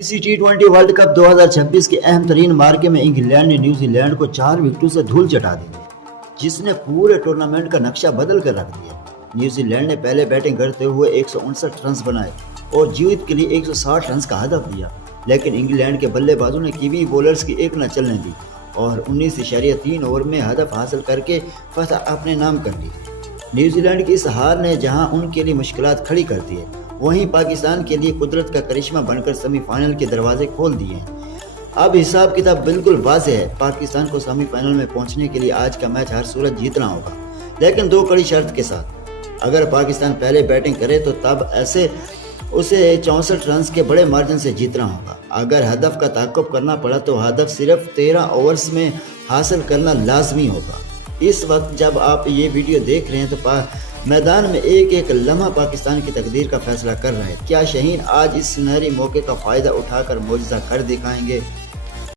T20 world cup 2026 के अहम तरीन मार्के में इंग्लैंड ने न्यूजीलैंड को 4 विकेटों से धूल चटा दी, जिसने पूरे टूर्नामेंट का नक्शा बदल कर रख दिया। न्यूजीलैंड ने पहले बैटिंग करते हुए 159 रन बनाए और जीत के लिए 160 रन का हदफ दिया, लेकिन इंग्लैंड के बल्लेबाजों ने कीवी बॉलर्स की एक न चलने दी और 19.3 ओवर में हदफ हासिल करके फतह अपने नाम कर ली। न्यूजीलैंड की इस हार ने जहां उनके लिए मुश्किलात खड़ी कर दी है, वहीं पाकिस्तान के लिए कुदरत का करिश्मा बनकर सेमीफाइनल के दरवाजे खोल दिए हैं। अब हिसाब किताब बिल्कुल वाज़ेह है, पाकिस्तान को सेमीफाइनल में पहुंचने के लिए आज का मैच हर सूरत जीतना होगा, लेकिन दो कड़ी शर्त के साथ। अगर पाकिस्तान पहले बैटिंग करे तो तब ऐसे उसे 64 रन के बड़े मार्जिन से जीतना होगा। अगर हदफ का ताक़ुब करना पड़ा तो हदफ सिर्फ 13 ओवर्स में हासिल करना लाजमी होगा। इस वक्त जब आप ये वीडियो देख रहे हैं तो मैदान में एक एक लम्हा पाकिस्तान की तकदीर का फैसला कर रहा है। क्या शाहीन आज इस सुनहरी मौके का फ़ायदा उठाकर मोजज़ा कर दिखाएंगे?